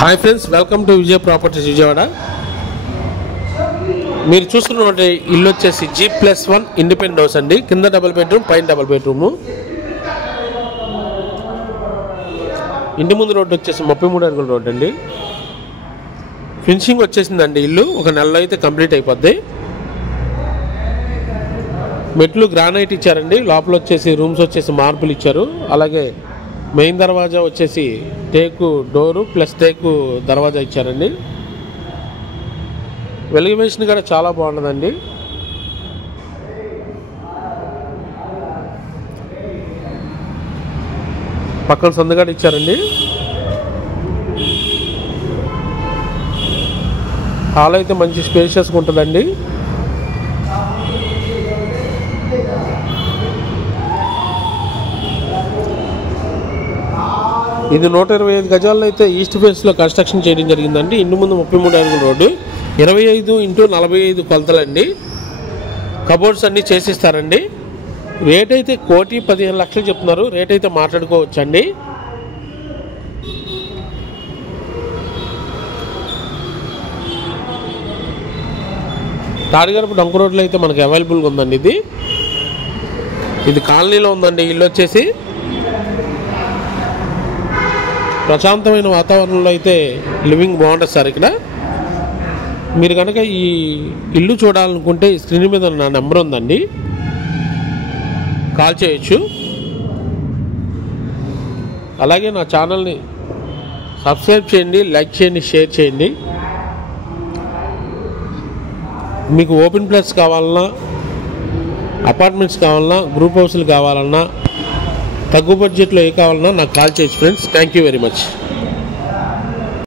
Hi friends, welcome to Vijaya properties Vijayawada. మీరు చూస్తున్న ఇల్లు వచ్చేసి G+1 ఇండిపెండెంట్ హౌస్ అండి. కింద డబుల్ బెడ్రూమ్, పైన డబుల్ బెడ్రూము. ఇంటి ముందు రోడ్డు వచ్చేసి 33 అడుగుల రోడ్డు అండి. ఫినిషింగ్ వచ్చేసిందండి. ఇల్లు ఒక నెలలో అయితే కంప్లీట్ అయిపోద్ది. మెట్లు గ్రానైట్ ఇచ్చారండి. లోపల వచ్చేసి రూమ్స్ వచ్చేసి మార్బుల్ ఇచ్చారు. అలాగే మెయిన్ దర్వాజా వచ్చేసి టేకు డోరు ప్లస్ టేకు దర్వాజా ఇచ్చారండి. వెలివేషన్ కూడా చాలా బాగుంటుందండి. పక్కన సందుగడ ఇచ్చారండి. హాల్ అయితే మంచి స్పేషియస్గా ఉంటుందండి. ఇది 125 గజాల్లో అయితే ఈస్ట్ ఫేస్లో కన్స్ట్రక్షన్ చేయడం జరిగిందండి. ఇంటి ముందు 33 అడుగుల రోడ్డు, 25x45 కొలతలండి. కబోర్డ్స్ అన్నీ చేసిస్తారండి. రేట్ అయితే 1,15,00,000 చెప్తున్నారు. రేట్ అయితే మాట్లాడుకోవచ్చండి. తాడిగరపు డొంక రోడ్లో అయితే మనకి అవైలబుల్గా ఉందండి. ఇది కాలనీలో ఉందండి. ఇల్లు వచ్చేసి ప్రశాంతమైన వాతావరణంలో అయితే లివింగ్ బాగుంటుంది సార్. ఇక్కడ మీరు కనుక ఈ ఇల్లు చూడాలనుకుంటే స్క్రీన్ మీద నా నెంబర్ ఉందండి, కాల్ చేయొచ్చు. అలాగే నా ఛానల్ని సబ్స్క్రైబ్ చేయండి, లైక్ చేయండి, షేర్ చేయండి. మీకు ఓపెన్ ప్లేస్ కావాలన్నా, అపార్ట్మెంట్స్ కావాలన్నా, గ్రూప్ హౌస్లు కావాలన్నా, తక్కువ బడ్జెట్లో ఏ కావాలన్నా నాకు కాల్ చేయొచ్చు friends. Thank you very much.